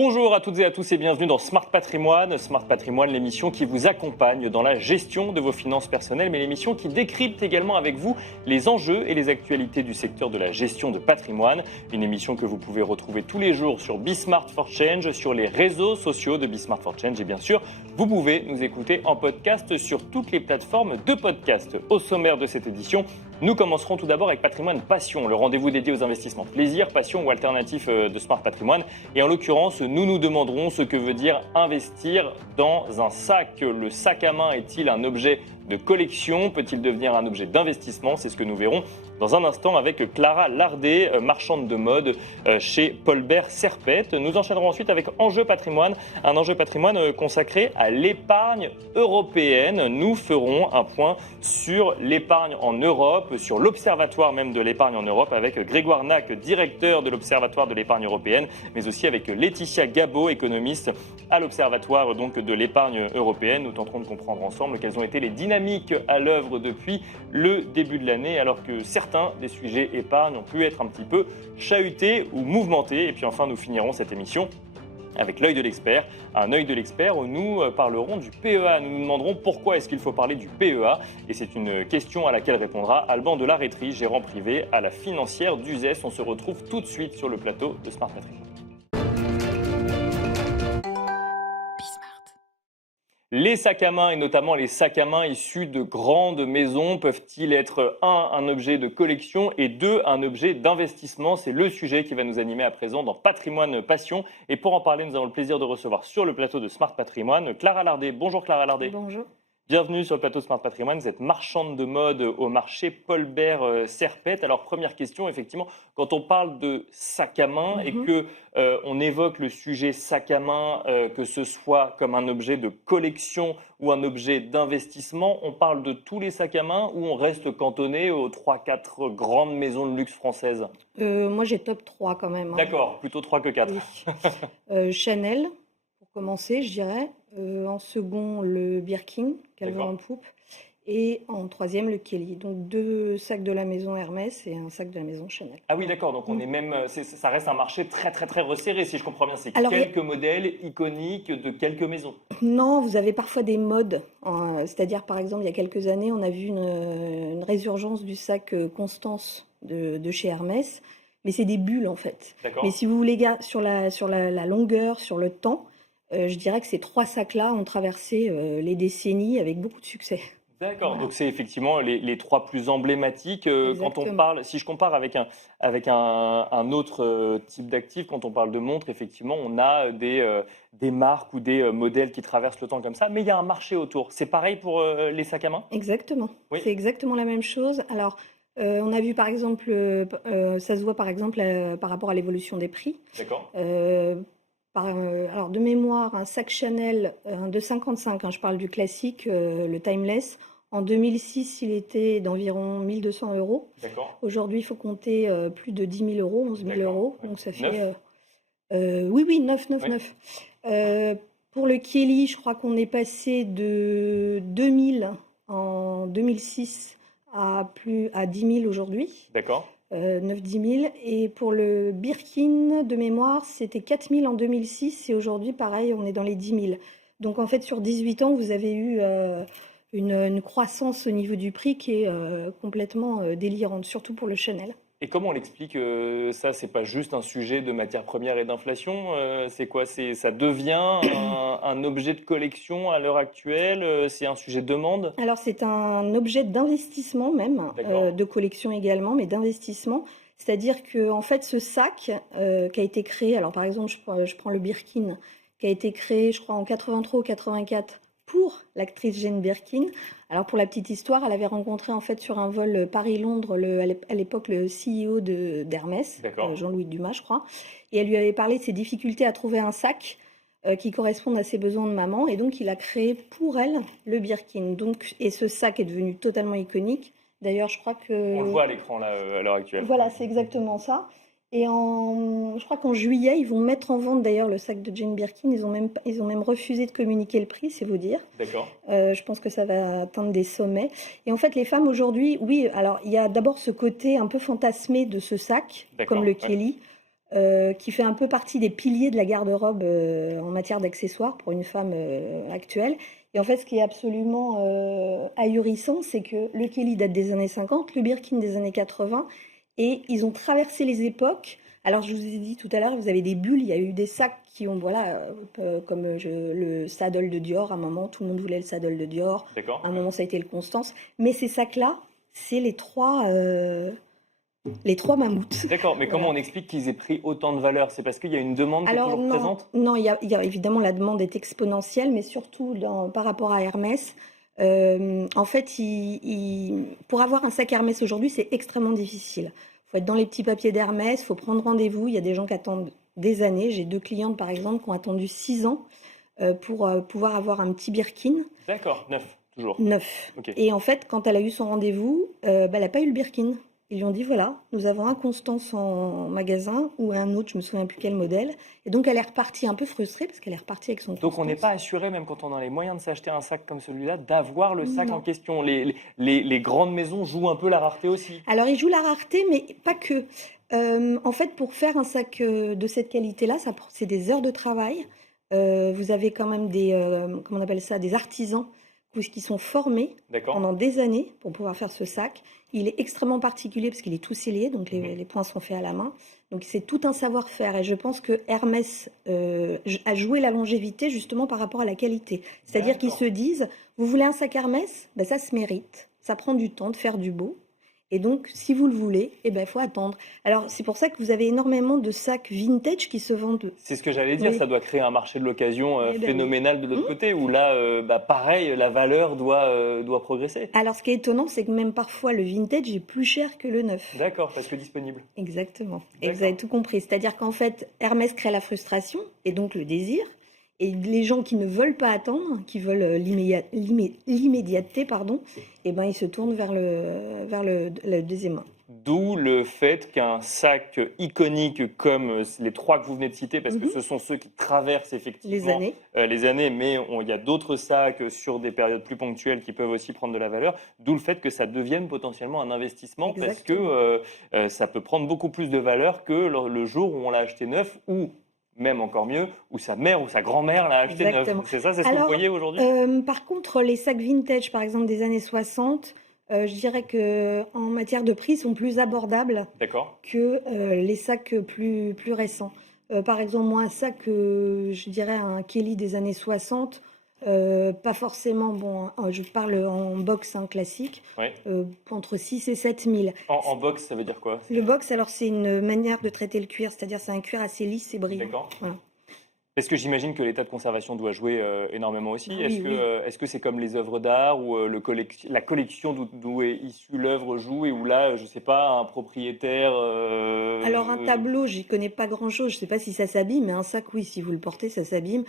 Bonjour à toutes et à tous et bienvenue dans Smart Patrimoine. Smart Patrimoine, l'émission qui vous accompagne dans la gestion de vos finances personnelles, mais l'émission qui décrypte également avec vous les enjeux et les actualités du secteur de la gestion de patrimoine. Une émission que vous pouvez retrouver tous les jours sur Bismart for Change, sur les réseaux sociaux de Bismart for Change et bien sûr, vous pouvez nous écouter en podcast sur toutes les plateformes de podcast. Au sommaire de cette édition, nous commencerons tout d'abord avec Patrimoine Passion, le rendez-vous dédié aux investissements plaisir, passion ou alternatif de Smart Patrimoine. Et en l'occurrence, nous nous demanderons ce que veut dire investir dans un sac. Le sac à main est-il un objet de collection? Peut-il devenir un objet d'investissement? C'est ce que nous verrons dans un instant avec Clara Lardet, marchande de mode chez Paul Bert Serpette. Nous enchaînerons ensuite avec Enjeu Patrimoine, un enjeu patrimoine consacré à l'épargne européenne. Nous ferons un point sur l'épargne en Europe, sur l'observatoire même de l'épargne en Europe avec Grégoire Nac, directeur de l'observatoire de l'épargne européenne, mais aussi avec Laetitia Gabot, économiste à l'observatoire donc de l'épargne européenne. Nous tenterons de comprendre ensemble quelles ont été les dynamiques à l'œuvre depuis le début de l'année, alors que certains des sujets épargne ont pu être un petit peu chahutés ou mouvementés. Et puis enfin, nous finirons cette émission avec l'œil de l'expert, un œil de l'expert où nous parlerons du PEA. Nous nous demanderons pourquoi est-ce qu'il faut parler du PEA. Et c'est une question à laquelle répondra Alban de la Rétrie, gérant privé à la financière d'Uzès. On se retrouve tout de suite sur le plateau de Smart Patrimoine. Les sacs à main, et notamment les sacs à main issus de grandes maisons, peuvent-ils être un objet de collection et deux, un objet d'investissement? C'est le sujet qui va nous animer à présent dans Patrimoine Passion. Et pour en parler, nous avons le plaisir de recevoir sur le plateau de Smart Patrimoine Clara Lardet. Bonjour Clara Lardet. Bonjour. Bienvenue sur le plateau Smart Patrimoine. Vous êtes marchande de mode au marché Paul Bert Serpette. Alors première question, effectivement, quand on parle de sac à main et que on évoque le sujet sac à main, que ce soit comme un objet de collection ou un objet d'investissement, on parle de tous les sacs à main ou on reste cantonné aux 3-4 grandes maisons de luxe françaises? Moi, j'ai top 3 quand même. D'accord, plutôt 3 que 4. Oui. Chanel, pour commencer, je dirais. En second, le Birkin, Calvin en poupe. Et en troisième, le Kelly. Donc 2 sacs de la maison Hermès et un sac de la maison Chanel. Ah oui, d'accord. Donc on est même, ça reste un marché très très très resserré, si je comprends bien. C'est Alors, quelques modèles iconiques de quelques maisons. Non, vous avez parfois des modes. C'est-à-dire, par exemple, il y a quelques années, on a vu une résurgence du sac Constance de chez Hermès. Mais c'est des bulles, en fait. D'accord. Mais si vous voulez, sur la longueur, sur le temps, je dirais que ces 3 sacs-là ont traversé les décennies avec beaucoup de succès. D'accord, Voilà. donc c'est effectivement les 3 plus emblématiques. Quand on parle, si je compare avec un autre type d'actif, quand on parle de montres, effectivement, on a des marques ou des modèles qui traversent le temps comme ça, mais il y a un marché autour. C'est pareil pour les sacs à main? Exactement. Oui. C'est exactement la même chose. Alors, on a vu par exemple, ça se voit par exemple par rapport à l'évolution des prix. D'accord. Alors de mémoire, un sac Chanel de 55, je parle du classique, le Timeless. En 2006, il était d'environ 1 200 €. D'accord. Aujourd'hui, il faut compter plus de 10 000 €, 11 000 €. Donc ça fait... oui, 9. Pour le Kelly, je crois qu'on est passé de 2 000 en 2006 à 10 000 aujourd'hui. D'accord. 9-10 000. Et pour le Birkin, de mémoire, c'était 4 000 en 2006 et aujourd'hui, pareil, on est dans les 10 000. Donc en fait, sur 18 ans, vous avez eu une croissance au niveau du prix qui est complètement délirante, surtout pour le Chanel. Et comment on l'explique ça? C'est pas juste un sujet de matières premières et d'inflation. C'est quoi? Ça devient un objet de collection à l'heure actuelle? C'est un sujet de demande? Alors c'est un objet d'investissement même, de collection également, mais d'investissement. C'est-à-dire que en fait, ce sac qui a été créé, alors par exemple, je prends le Birkin, qui a été créé, je crois, en 83 ou 84 pour l'actrice Jane Birkin. Alors pour la petite histoire, elle avait rencontré en fait sur un vol Paris-Londres à l'époque le CEO d'Hermès, Jean-Louis Dumas, je crois, et elle lui avait parlé de ses difficultés à trouver un sac qui corresponde à ses besoins de maman, et donc il a créé pour elle le Birkin. Donc, et ce sac est devenu totalement iconique. D'ailleurs, je crois que... On le voit à l'écran là, à l'heure actuelle. Voilà, c'est exactement ça. Et je crois qu'en juillet, ils vont mettre en vente d'ailleurs le sac de Jane Birkin. Ils ont même refusé de communiquer le prix, c'est vous dire. D'accord. Je pense que ça va atteindre des sommets. Et en fait, les femmes aujourd'hui, oui, alors il y a d'abord ce côté un peu fantasmé de ce sac, comme le Kelly. qui fait un peu partie des piliers de la garde-robe en matière d'accessoires pour une femme actuelle. Et en fait, ce qui est absolument ahurissant, c'est que le Kelly date des années 50, le Birkin des années 80, et ils ont traversé les époques. Alors, je vous ai dit tout à l'heure, vous avez des bulles, il y a eu des sacs qui ont, voilà, comme le saddle de Dior, à un moment, tout le monde voulait le saddle de Dior. D'accord. À un moment, ça a été le Constance. Mais ces sacs-là, c'est les trois mammouths. D'accord, mais comment on explique qu'ils aient pris autant de valeur? C'est parce qu'il y a une demande qui est toujours présente? Non, il y a évidemment la demande est exponentielle, mais surtout par rapport à Hermès. En fait, pour avoir un sac Hermès aujourd'hui, c'est extrêmement difficile. Il faut être dans les petits papiers d'Hermès, il faut prendre rendez-vous. Il y a des gens qui attendent des années. J'ai 2 clientes, par exemple, qui ont attendu 6 ans pour pouvoir avoir un petit Birkin. D'accord, neuf, toujours. Neuf. Ok. Et en fait, quand elle a eu son rendez-vous, elle n'a pas eu le Birkin. Ils lui ont dit, voilà, nous avons un Constance en magasin ou un autre, je me souviens plus quel modèle. Et donc, elle est repartie un peu frustrée parce qu'elle est repartie avec son Constance. Donc on n'est pas assuré, même quand on a les moyens de s'acheter un sac comme celui-là, d'avoir le sac Non. en question. Les grandes maisons jouent un peu la rareté aussi. Alors, ils jouent la rareté, mais pas que. En fait, pour faire un sac de cette qualité-là, c'est des heures de travail. Vous avez quand même comment on appelle ça, des artisans qui sont formés pendant des années pour pouvoir faire ce sac. Il est extrêmement particulier parce qu'il est tout scellé, donc les points sont faits à la main. Donc c'est tout un savoir-faire et je pense que Hermès a joué la longévité justement par rapport à la qualité. C'est-à-dire qu'ils se disent, vous voulez un sac Hermès? Ben, ça se mérite, ça prend du temps de faire du beau. Et donc, si vous le voulez, eh ben, faut attendre. Alors, c'est pour ça que vous avez énormément de sacs vintage qui se vendent. C'est ce que j'allais dire, ça doit créer un marché de l'occasion phénoménal de l'autre côté, où là, pareil, la valeur doit progresser. Alors, ce qui est étonnant, c'est que même parfois, le vintage est plus cher que le neuf. D'accord, parce que disponible. Exactement. Et vous avez tout compris. C'est-à-dire qu'en fait, Hermès crée la frustration et donc le désir. Et les gens qui ne veulent pas attendre, qui veulent l'immédiateté, pardon, eh ben, ils se tournent vers le deuxième main. D'où le fait qu'un sac iconique comme les 3 que vous venez de citer, parce que ce sont ceux qui traversent effectivement les années, mais il y a d'autres sacs sur des périodes plus ponctuelles qui peuvent aussi prendre de la valeur, d'où le fait que ça devienne potentiellement un investissement. Exactement. Parce que ça peut prendre beaucoup plus de valeur que le jour où on l'a acheté neuf, ou même encore mieux, où sa mère ou sa grand-mère l'a acheté neuf. C'est ça, c'est ce que vous voyez aujourd'hui? Par contre, les sacs vintage, par exemple, des années 60, je dirais qu'en matière de prix, sont plus abordables que les sacs plus récents. Par exemple, moi, un sac, je dirais un Kelly des années 60, pas forcément, bon, je parle en box classique, entre 6 et 7 000. En box, ça veut dire quoi? Le box, alors c'est une manière de traiter le cuir, c'est-à-dire c'est un cuir assez lisse et brillant. D'accord. Voilà. Est-ce que j'imagine que l'état de conservation doit jouer énormément aussi? Est-ce que c'est comme les œuvres d'art ou la collection d'où est issue l'œuvre joue et où là, je ne sais pas, un propriétaire... Alors un tableau, j'y connais pas grand-chose, je ne sais pas si ça s'abîme, mais un sac, oui, si vous le portez, ça s'abîme.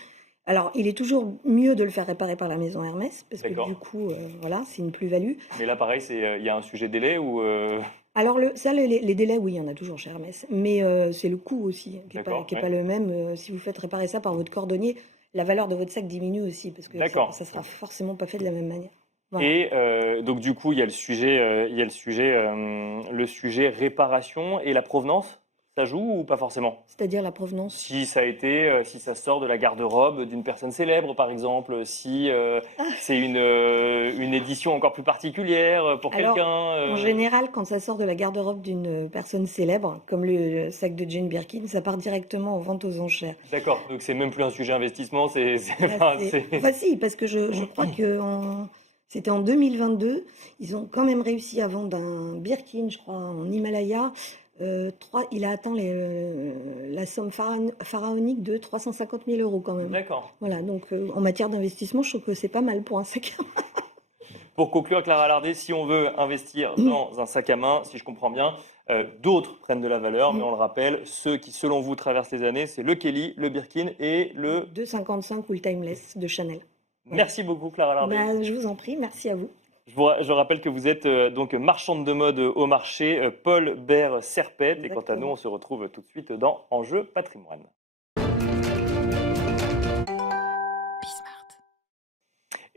Alors, il est toujours mieux de le faire réparer par la maison Hermès, parce que du coup, voilà, c'est une plus-value. Mais là, pareil, il y a un sujet délai ou... Alors, les délais, oui, il y en a toujours chez Hermès. Mais c'est le coût aussi, qui n'est pas le même. Si vous faites réparer ça par votre cordonnier, la valeur de votre sac diminue aussi, parce que ça sera forcément pas fait de la même manière. Voilà. Et donc, du coup, il y a le sujet réparation et la provenance. Ça joue ou pas forcément? C'est-à-dire la provenance? Si ça sort de la garde-robe d'une personne célèbre, par exemple, si c'est une édition encore plus particulière pour quelqu'un. En général, quand ça sort de la garde-robe d'une personne célèbre, comme le sac de Jane Birkin, ça part directement en vente aux enchères. D'accord, donc c'est même plus un sujet investissement, si, parce que je crois que c'était en 2022, ils ont quand même réussi à vendre un Birkin, je crois, en Himalaya. Il a atteint la somme pharaonique de 350 000 € quand même. D'accord. Voilà, donc en matière d'investissement, je trouve que c'est pas mal pour un sac à main. Pour conclure, Clara Lardet, si on veut investir dans un sac à main, si je comprends bien, d'autres prennent de la valeur, mais on le rappelle, ceux qui, selon vous, traversent les années, c'est le Kelly, le Birkin et le 255 ou le Timeless de Chanel. Merci beaucoup, Clara Lardet. Je vous en prie, merci à vous. Je rappelle que vous êtes donc marchande de mode au marché Paul Bert Serpette. Et quant à nous, on se retrouve tout de suite dans Enjeu Patrimoine.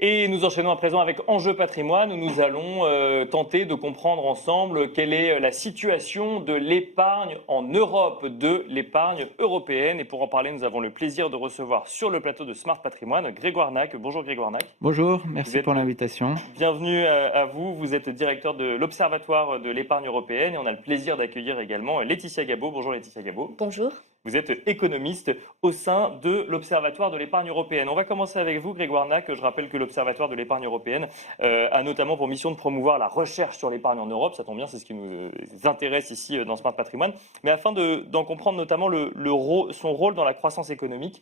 Et nous enchaînons à présent avec Enjeu patrimoine, où nous allons tenter de comprendre ensemble quelle est la situation de l'épargne en Europe, de l'épargne européenne. Et pour en parler, nous avons le plaisir de recevoir sur le plateau de Smart Patrimoine Grégoire Nac. Bonjour Grégoire Nac. Bonjour, merci pour l'invitation. Bienvenue à vous. Vous êtes directeur de l'Observatoire de l'épargne européenne et on a le plaisir d'accueillir également Laetitia Gabot. Bonjour Laetitia Gabot. Bonjour. Vous êtes économiste au sein de l'Observatoire de l'épargne européenne. On va commencer avec vous, Grégoire Nac. Je rappelle que l'Observatoire de l'épargne européenne a notamment pour mission de promouvoir la recherche sur l'épargne en Europe. Ça tombe bien, c'est ce qui nous intéresse ici dans Smart Patrimoine. Mais afin d'en comprendre notamment son rôle dans la croissance économique,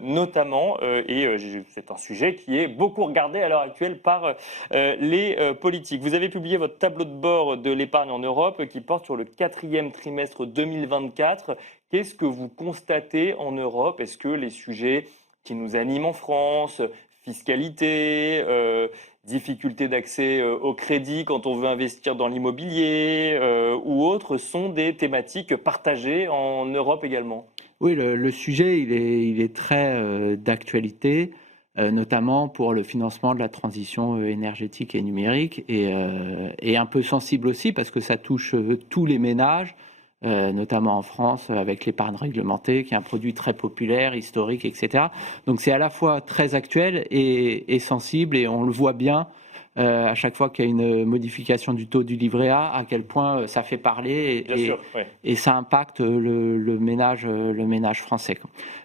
notamment, et c'est un sujet qui est beaucoup regardé à l'heure actuelle par les politiques. Vous avez publié votre tableau de bord de l'épargne en Europe qui porte sur le 4e trimestre 2024. Qu'est-ce que vous constatez en Europe? Est-ce que les sujets qui nous animent en France, fiscalité, difficulté d'accès au crédit quand on veut investir dans l'immobilier ou autres, sont des thématiques partagées en Europe également? Oui, le sujet, il est très d'actualité, notamment pour le financement de la transition énergétique et numérique, et un peu sensible aussi parce que ça touche tous les ménages, notamment en France, avec l'épargne réglementée, qui est un produit très populaire, historique, etc. Donc c'est à la fois très actuel et sensible, et on le voit bien à chaque fois qu'il y a une modification du taux du livret A, à quel point ça fait parler et ça impacte le ménage français.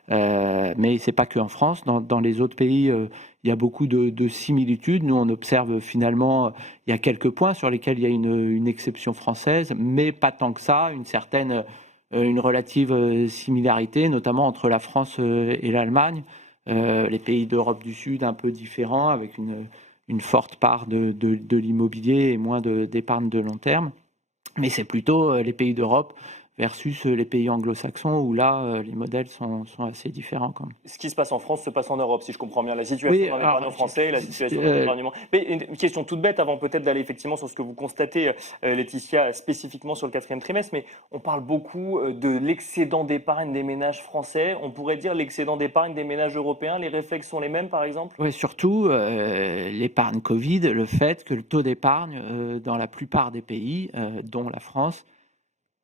Mais c'est pas que en France, dans les autres pays, il y a beaucoup de similitudes. Nous, on observe finalement, il y a quelques points sur lesquels il y a une exception française, mais pas tant que ça, une relative similarité, notamment entre la France et l'Allemagne, les pays d'Europe du Sud un peu différents, avec une forte part de l'immobilier et moins d'épargne de long terme. Mais c'est plutôt les pays d'Europe versus les pays anglo-saxons, où là, les modèles sont assez différents. Ce qui se passe en France se passe en Europe, si je comprends bien. La situation dans l'épargne français, la situation dans l'épargnement. Mais une question toute bête, avant peut-être d'aller effectivement sur ce que vous constatez, Laetitia, spécifiquement sur le 4e trimestre, mais on parle beaucoup de l'excédent d'épargne des ménages français. On pourrait dire l'excédent d'épargne des ménages européens. Les réflexes sont les mêmes, par exemple? Oui, surtout l'épargne Covid, le fait que le taux d'épargne dans la plupart des pays, dont la France,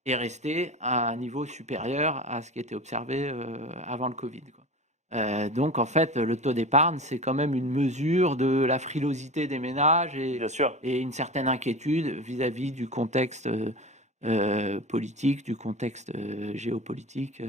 est resté à un niveau supérieur à ce qui était observé avant le Covid. Donc, en fait, le taux d'épargne, c'est quand même une mesure de la frilosité des ménages et une certaine inquiétude vis-à-vis du contexte politique, du contexte géopolitique,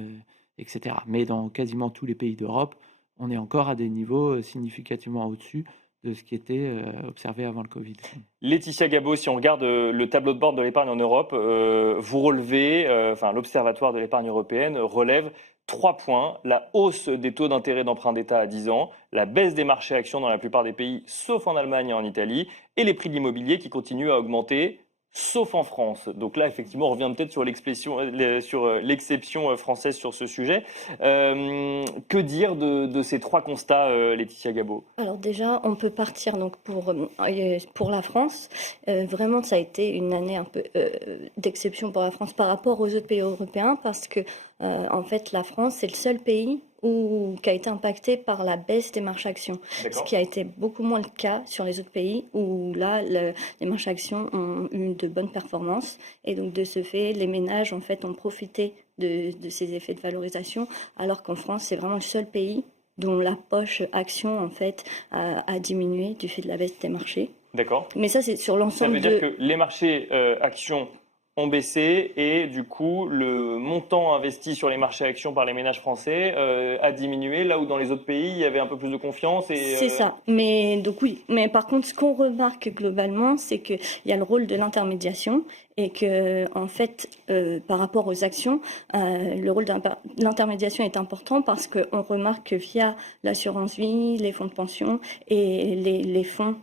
etc. Mais dans quasiment tous les pays d'Europe, on est encore à des niveaux significativement au-dessus de ce qui était observé avant le Covid. Laetitia Gabot, si on regarde le tableau de bord de l'épargne en Europe, vous relevez, l'Observatoire de l'épargne européenne relève 3 points: la hausse des taux d'intérêt d'emprunt d'État à 10 ans, la baisse des marchés actions dans la plupart des pays, sauf en Allemagne et en Italie, et les prix de l'immobilier qui continuent à augmenter, sauf en France. Donc là, effectivement, on revient peut-être sur l'exception française sur ce sujet. Que dire de ces 3 constats, Laetitia Gabot? Alors déjà, on peut partir donc pour la France. Vraiment, ça a été une année un peu d'exception pour la France par rapport aux autres pays européens, parce que en fait, la France, c'est le seul pays qui a été impacté par la baisse des marchés actions. Ce qui a été beaucoup moins le cas sur les autres pays, où là, les marchés actions ont eu de bonnes performances. Et donc, de ce fait, les ménages, en fait, ont profité de ces effets de valorisation, alors qu'en France, c'est vraiment le seul pays dont la poche action, en fait, a diminué du fait de la baisse des marchés. D'accord. Mais ça, c'est sur l'ensemble. Ça veut dire que les marchés actions ont baissé et du coup le montant investi sur les marchés actions par les ménages français a diminué, là où dans les autres pays il y avait un peu plus de confiance. C'est ça, mais donc oui, mais par contre ce qu'on remarque globalement, c'est qu'il y a le rôle de l'intermédiation et que en fait par rapport aux actions, le rôle de l'intermédiation est important, parce qu'on remarque que via l'assurance vie, les fonds de pension et les fonds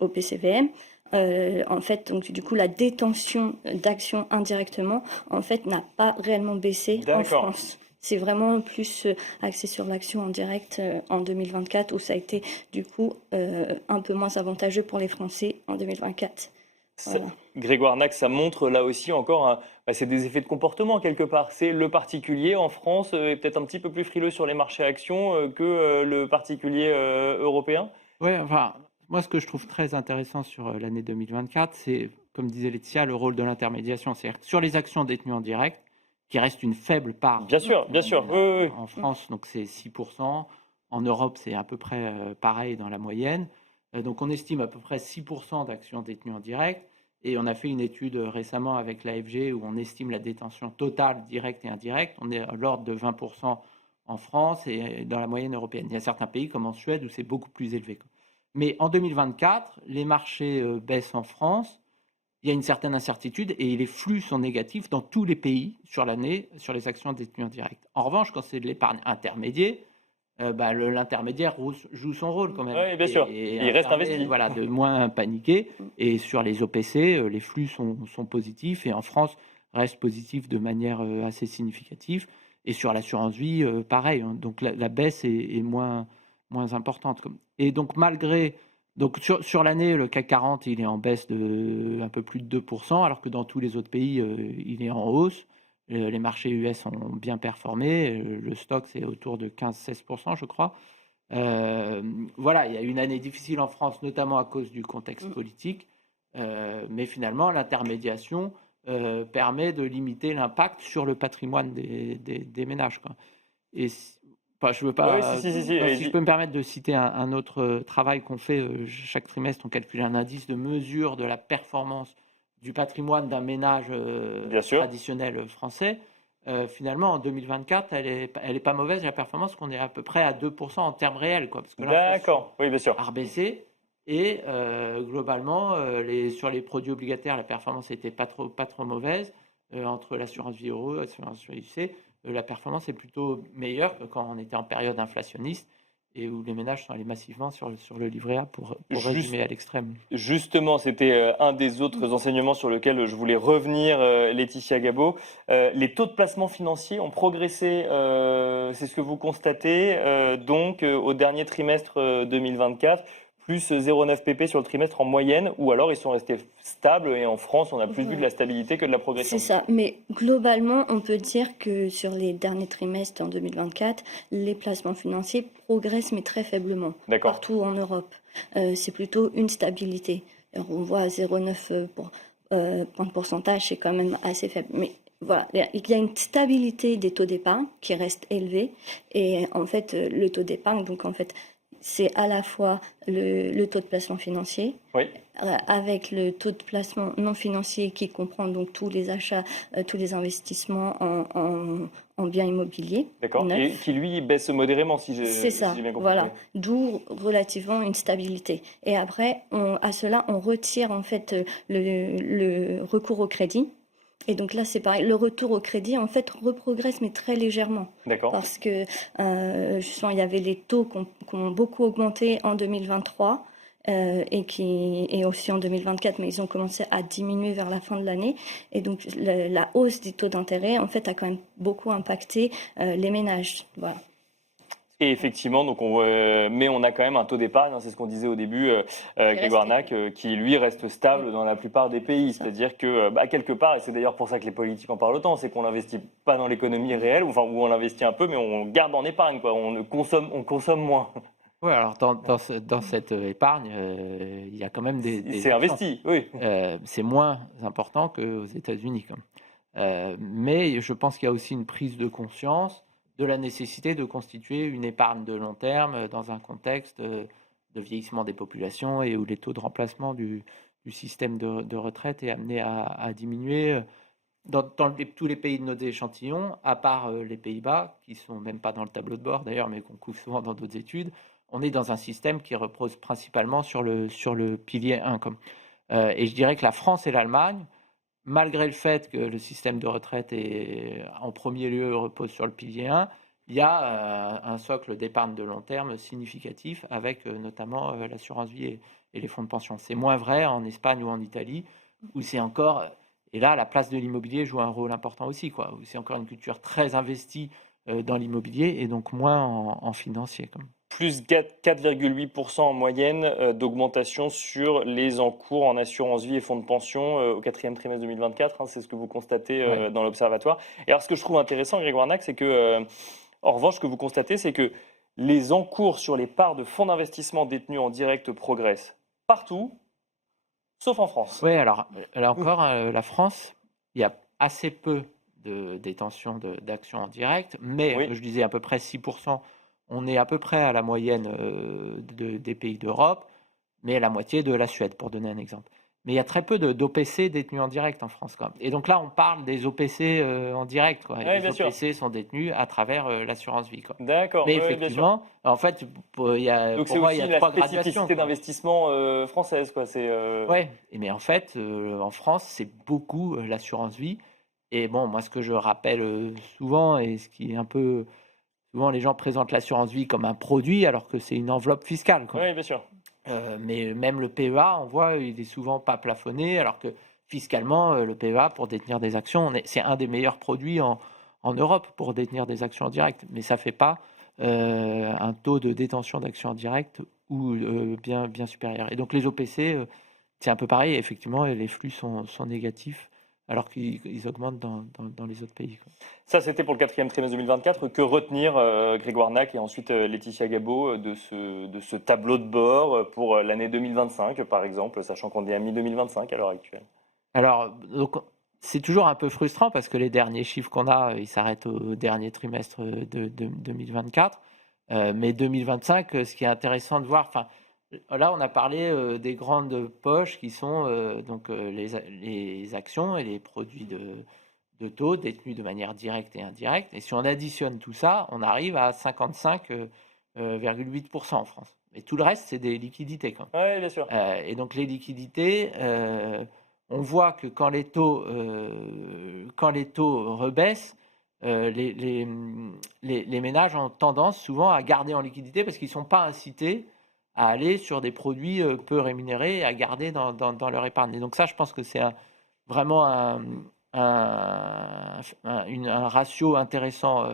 au PCVM, en fait, donc du coup, la détention d'actions indirectement, en fait, n'a pas réellement baissé en France. C'est vraiment plus axé sur l'action en direct en 2024, où ça a été du coup un peu moins avantageux pour les Français en 2024. Voilà. Grégoire Nac, ça montre là aussi encore, c'est des effets de comportement quelque part. C'est le particulier en France est peut-être un petit peu plus frileux sur les marchés actions que le particulier européen. Oui, enfin, moi, ce que je trouve très intéressant sur l'année 2024, c'est, comme disait Laetitia, le rôle de l'intermédiation. C'est-à-dire que sur les actions détenues en direct, qui reste une faible part Bien sûr, oui. en France, donc c'est 6%. En Europe, c'est à peu près pareil dans la moyenne. Donc on estime à peu près 6% d'actions détenues en direct. Et on a fait une étude récemment avec l'AFG où on estime la détention totale, directe et indirecte. On est à l'ordre de 20% en France et dans la moyenne européenne. Il y a certains pays comme en Suède où c'est beaucoup plus élevé. Mais en 2024, les marchés baissent en France. Il y a une certaine incertitude et les flux sont négatifs dans tous les pays sur l'année sur les actions détenues en direct. En revanche, quand c'est de l'épargne intermédiaire, l'intermédiaire joue son rôle quand même. Oui, bien sûr. Et il reste investi. Voilà, de moins paniquer. Et sur les OPC, les flux sont positifs et en France restent positifs de manière assez significative. Et sur l'assurance vie, pareil. Donc la baisse est moins importante. Et donc malgré... Donc sur l'année, le CAC 40, il est en baisse de un peu plus de 2%, alors que dans tous les autres pays, il est en hausse. Les marchés US ont bien performé. Le stock, c'est autour de 15-16%, je crois. Voilà, il y a une année difficile en France, notamment à cause du contexte politique. Mais finalement, l'intermédiation permet de limiter l'impact sur le patrimoine des ménages, quoi. Et enfin, je veux pas. Oui, si, si je peux me permettre de citer un autre travail qu'on fait chaque trimestre, on calcule un indice de mesure de la performance du patrimoine d'un ménage traditionnel français. Finalement, en 2024, elle est pas mauvaise, la performance, qu'on est à peu près à 2% en termes réels, quoi, parce que d'accord, oui, bien sûr. A rebaissé. Et globalement, sur les produits obligataires, la performance n'était pas trop mauvaise. Entre l'assurance vie euro et l'assurance UC, la performance est plutôt meilleure que quand on était en période inflationniste et où les ménages sont allés massivement sur le livret A pour résumer à l'extrême. Justement, c'était un des autres enseignements sur lequel je voulais revenir, Laetitia Gabot. Les taux de placement financiers ont progressé, c'est ce que vous constatez, donc au dernier trimestre 2024, plus 0,9 pp sur le trimestre en moyenne, ou alors ils sont restés stables et en France, on a plus vu de la stabilité que de la progression. C'est ça, mais globalement, on peut dire que sur les derniers trimestres en 2024, les placements financiers progressent, mais très faiblement, partout en Europe. C'est plutôt une stabilité. Alors, on voit 0,9 point de pourcentage, c'est quand même assez faible. Mais voilà, il y a une stabilité des taux d'épargne qui reste élevée. Et en fait, le taux d'épargne, donc en fait, c'est à la fois le taux de placement financier, avec le taux de placement non financier qui comprend donc tous les achats, tous les investissements en biens immobiliers. D'accord, et qui lui baisse modérément si j'ai bien compris. Voilà, d'où relativement une stabilité. Et après, à cela, on retire en fait le recours au crédit. Et donc là, c'est pareil. Le retour au crédit, en fait, reprogresse, mais très légèrement. D'accord. Parce que, justement, il y avait les taux qui ont beaucoup augmenté en 2023 et aussi en 2024, mais ils ont commencé à diminuer vers la fin de l'année. Et donc, la hausse des taux d'intérêt, en fait, a quand même beaucoup impacté les ménages. Voilà. Et effectivement, donc mais on a quand même un taux d'épargne, c'est ce qu'on disait au début, Grégoire Nac, qui lui reste stable dans la plupart des pays. C'est-à-dire que, quelque part, et c'est d'ailleurs pour ça que les politiques en parlent autant, c'est qu'on n'investit pas dans l'économie réelle, où on investit un peu, mais on garde en épargne, quoi. On consomme moins. Oui, alors dans cette épargne, il y a quand même des c'est investi, oui. C'est moins important qu'aux États-Unis. Mais je pense qu'il y a aussi une prise de conscience de la nécessité de constituer une épargne de long terme dans un contexte de vieillissement des populations et où les taux de remplacement du système de retraite est amené à diminuer. Dans tous les pays de nos échantillons, à part les Pays-Bas, qui ne sont même pas dans le tableau de bord d'ailleurs, mais qu'on couvre souvent dans d'autres études, on est dans un système qui repose principalement sur le pilier 1. Et je dirais que la France et l'Allemagne, malgré le fait que le système de retraite en premier lieu repose sur le pilier 1, il y a un socle d'épargne de long terme significatif avec notamment l'assurance vie et les fonds de pension. C'est moins vrai en Espagne ou en Italie, où c'est encore... Et là, la place de l'immobilier joue un rôle important aussi, où c'est encore une culture très investie dans l'immobilier et donc moins en financier. Plus 4,8% en moyenne d'augmentation sur les encours en assurance vie et fonds de pension au quatrième trimestre 2024. C'est ce que vous constatez dans l'Observatoire. Et alors, ce que je trouve intéressant, Grégoire Nac, c'est que, en revanche, ce que vous constatez, c'est que Les encours sur les parts de fonds d'investissement détenus en direct progressent partout, sauf en France. Oui, alors là encore, la France, il y a assez peu de détention d'actions en direct, mais Oui. je disais à peu près 6%. On est à peu près à la moyenne des pays d'Europe, mais à la moitié de la Suède, pour donner un exemple. Mais il y a très peu d'OPC détenus en direct en France, quoi. Et donc là, on parle des OPC en direct, quoi. Et Oui, les bien sûr. OPC sont détenus à travers l'assurance vie, quoi. D'accord, Mais oui, bien sûr. effectivement, en fait, Donc pour c'est moi, il aussi y a la trois gradations, spécificité quoi. d'investissement française, quoi. Ouais, mais en fait, en France, c'est beaucoup l'assurance vie. Et bon, moi, ce que je rappelle souvent, et ce qui est un peu... Souvent, les gens présentent l'assurance vie comme un produit, alors que c'est une enveloppe fiscale, quoi. Oui, bien sûr. Mais même le PEA, on voit, il est souvent pas plafonné, alors que fiscalement, le PEA, pour détenir des actions, c'est un des meilleurs produits en Europe pour détenir des actions en direct. Mais ça ne fait pas un taux de détention d'actions en direct ou bien supérieur. Et donc les OPC, c'est un peu pareil, effectivement, et les flux sont négatifs, alors qu'ils augmentent dans les autres pays, quoi. Ça, c'était pour le 4e trimestre 2024. Que retenir, Grégoire Nac et ensuite Laetitia Gabot, de ce tableau de bord pour l'année 2025, par exemple, sachant qu'on est à mi-2025 à l'heure actuelle? Alors, donc, c'est toujours un peu frustrant parce que les derniers chiffres qu'on a, ils s'arrêtent au dernier trimestre de 2024. Mais 2025, ce qui est intéressant de voir, enfin, là, on a parlé des grandes poches qui sont les actions et les produits de taux détenus de manière directe et indirecte. Et si on additionne tout ça, on arrive à 55,8% en France. Et tout le reste, c'est des liquidités, quoi. Oui, bien sûr. Et donc les liquidités, on voit que quand les taux rebaissent, les ménages ont tendance souvent à garder en liquidité parce qu'ils ne sont pas incités à aller sur des produits peu rémunérés et à garder dans leur épargne. Et donc ça, je pense que c'est vraiment un ratio intéressant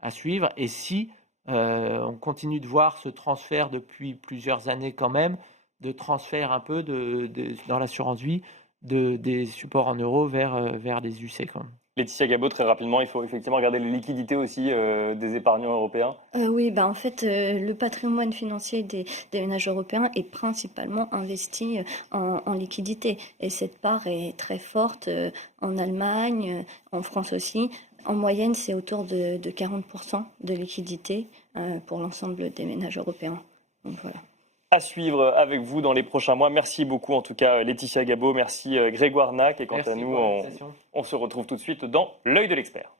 à suivre. Et si on continue de voir ce transfert depuis plusieurs années quand même, de transfert un peu dans l'assurance vie des supports en euros vers les UC, quoi. Laetitia Gabot, très rapidement, il faut effectivement regarder les liquidités aussi des épargnants européens. Oui, en fait, le patrimoine financier des ménages européens est principalement investi en liquidité. Et cette part est très forte en Allemagne, en France aussi. En moyenne, c'est autour de 40% de liquidité pour l'ensemble des ménages européens. Donc voilà. À suivre avec vous dans les prochains mois. Merci beaucoup en tout cas Laetitia Gabot, merci Grégoire Nac. Et quant à nous, on se retrouve tout de suite dans l'œil de l'expert.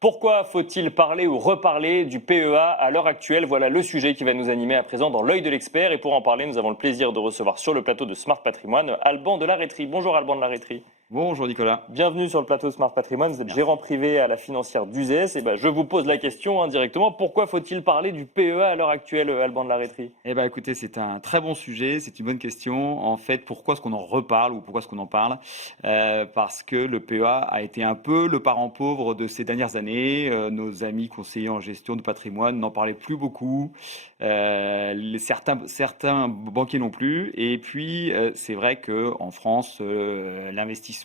Pourquoi faut-il parler ou reparler du PEA à l'heure actuelle? Voilà le sujet qui va nous animer à présent dans l'œil de l'expert. Et pour en parler, nous avons le plaisir de recevoir sur le plateau de Smart Patrimoine Alban de la Rétrie. Bonjour Alban de la Rétrie. Bonjour Nicolas. Bienvenue sur le plateau Smart Patrimoine. Vous êtes gérant privé à la financière d'Uzès. Et je vous pose la question directement. Pourquoi faut-il parler du PEA à l'heure actuelle, Alban de la Rétrie? Écoutez, c'est un très bon sujet, c'est une bonne question. En fait, pourquoi est-ce qu'on en reparle ou pourquoi est-ce qu'on en parle? Parce que le PEA a été un peu le parent pauvre de ces dernières années. Nos amis conseillers en gestion de patrimoine n'en parlaient plus beaucoup. Certains banquiers non plus. Et puis, c'est vrai qu'en France, l'investissement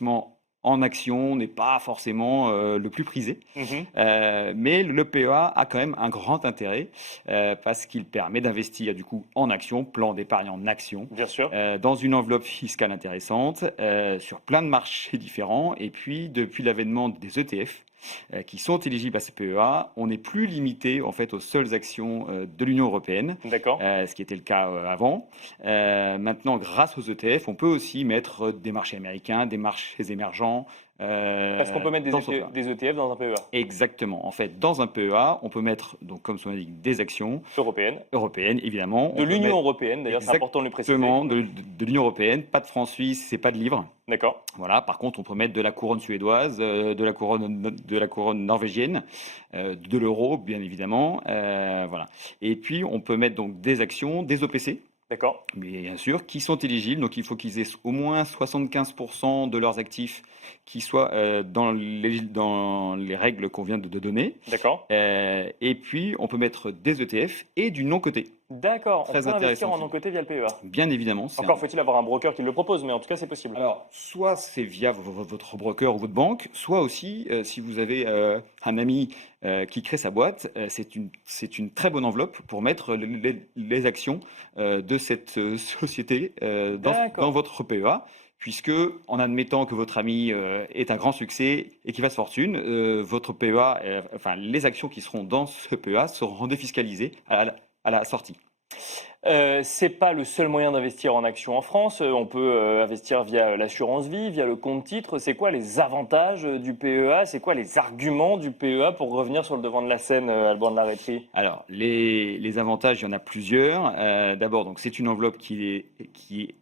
en action n'est pas forcément le plus prisé. Mais le PEA a quand même un grand intérêt parce qu'il permet d'investir du coup en action, plan d'épargne en action, bien sûr, dans une enveloppe fiscale intéressante, sur plein de marchés différents. Et puis, depuis l'avènement des ETF, qui sont éligibles à ce PEA, on n'est plus limité en fait aux seules actions de l'Union européenne, ce qui était le cas avant. Maintenant, grâce aux ETF, on peut aussi mettre des marchés américains, des marchés émergents. Parce qu'on peut mettre des ETF dans un PEA. Exactement. En fait, dans un PEA, on peut mettre, donc, comme son nom l'indique, des actions européennes, évidemment. De l'Union européenne, d'ailleurs, c'est important de le préciser. Exactement, de l'Union européenne. Pas de francs suisses, c'est pas de livres. D'accord. Voilà. Par contre, on peut mettre de la couronne suédoise, de la couronne norvégienne, de l'euro, bien évidemment. Voilà. Et puis, on peut mettre donc des actions, des OPC. D'accord. Mais bien sûr, qui sont éligibles. Donc, il faut qu'ils aient au moins 75% de leurs actifs qui soient dans les règles qu'on vient de donner. D'accord. Et puis, on peut mettre des ETF et du non-coté. D'accord, on Très peut investir intéressant. en non-coté via le PEA. Bien évidemment. Encore faut-il avoir un broker qui le propose, mais en tout cas, c'est possible. Alors, soit c'est via votre broker ou votre banque, soit aussi, si vous avez un ami qui crée sa boîte, c'est une très bonne enveloppe pour mettre les actions de cette société dans votre PEA, puisque en admettant que votre ami est un grand succès et qu'il fasse fortune, votre PEA, enfin les actions qui seront dans ce PEA seront défiscalisées à la sortie. C'est pas le seul moyen d'investir en actions en France. On peut investir via l'assurance vie, via le compte titre. C'est quoi les avantages du PEA? C'est quoi les arguments du PEA pour revenir sur le devant de la scène, Alban de la Rétrie? Alors, les avantages, il y en a plusieurs. D'abord, donc c'est une enveloppe qui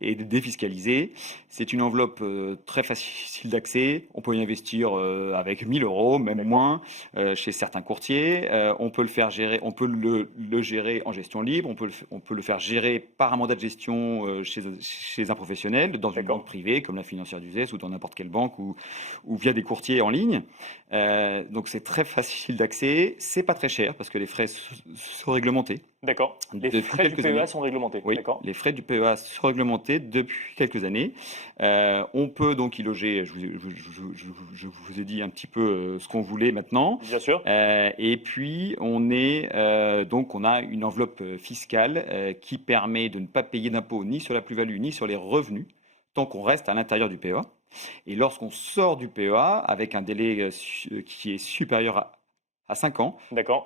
est défiscalisée. C'est une enveloppe très facile d'accès. On peut y investir avec 1 000 €, même moins, chez certains courtiers. On peut le faire gérer, on peut le gérer en gestion libre. On peut le faire gérer par un mandat de gestion chez un professionnel, dans une banque privée comme la Financière d'Uzès ou dans n'importe quelle banque ou via des courtiers en ligne. Donc c'est très facile d'accès. C'est pas très cher parce que les frais sont réglementés. D'accord. Les frais du PEA sont réglementés. Oui, les frais du PEA sont réglementés depuis quelques années. On peut donc y loger, je vous ai dit un petit peu ce qu'on voulait maintenant. Bien sûr. Et puis on a une enveloppe fiscale qui permet de ne pas payer d'impôts ni sur la plus-value ni sur les revenus tant qu'on reste à l'intérieur du PEA. Et lorsqu'on sort du PEA avec un délai qui est supérieur à 5 ans,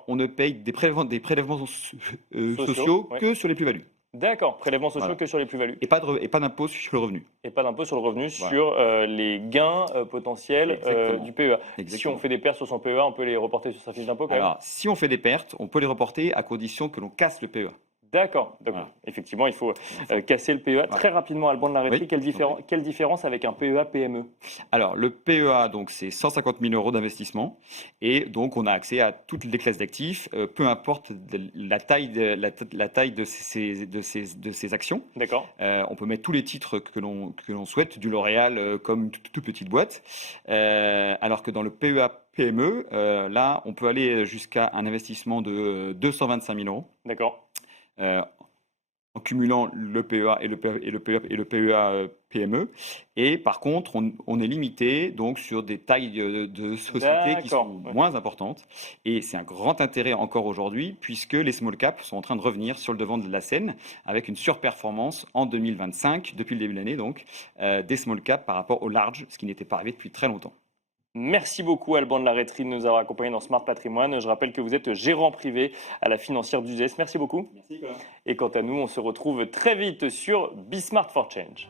on ne paye des prélèvements sociaux que sur les plus-values. D'accord, prélèvements sociaux que sur les plus-values. Et pas d'impôt sur le revenu. Et pas d'impôt sur le revenu sur les gains potentiels du PEA. Exactement. Si on fait des pertes sur son PEA, on peut les reporter sur sa fiche d'impôt quand même? Alors, si on fait des pertes, on peut les reporter à condition que l'on casse le PEA. D'accord. Voilà. Effectivement, il faut casser le PEA. Très rapidement, Alban de la Rétrie, quelle différence avec un PEA PME? Alors, le PEA, donc, c'est 150 000 € d'investissement. Et donc, on a accès à toutes les classes d'actifs, peu importe la taille de ces actions. D'accord. On peut mettre tous les titres que l'on souhaite, du L'Oréal comme une toute petite boîte. Alors que dans le PEA PME, là, on peut aller jusqu'à un investissement de 225 000 €. D'accord. En cumulant le PEA et le PEA PME. Et par contre, on est limité donc sur des tailles de sociétés qui sont moins importantes. Et c'est un grand intérêt encore aujourd'hui, puisque les small caps sont en train de revenir sur le devant de la scène avec une surperformance en 2025, depuis le début de l'année donc, des small caps par rapport aux large, ce qui n'était pas arrivé depuis très longtemps. Merci beaucoup Alban de la Rétrie de nous avoir accompagnés dans Smart Patrimoine. Je rappelle que vous êtes gérant privé à la Financière d'Uzès. Merci beaucoup. Merci. Et quant à nous, on se retrouve très vite sur Be Smart for Change.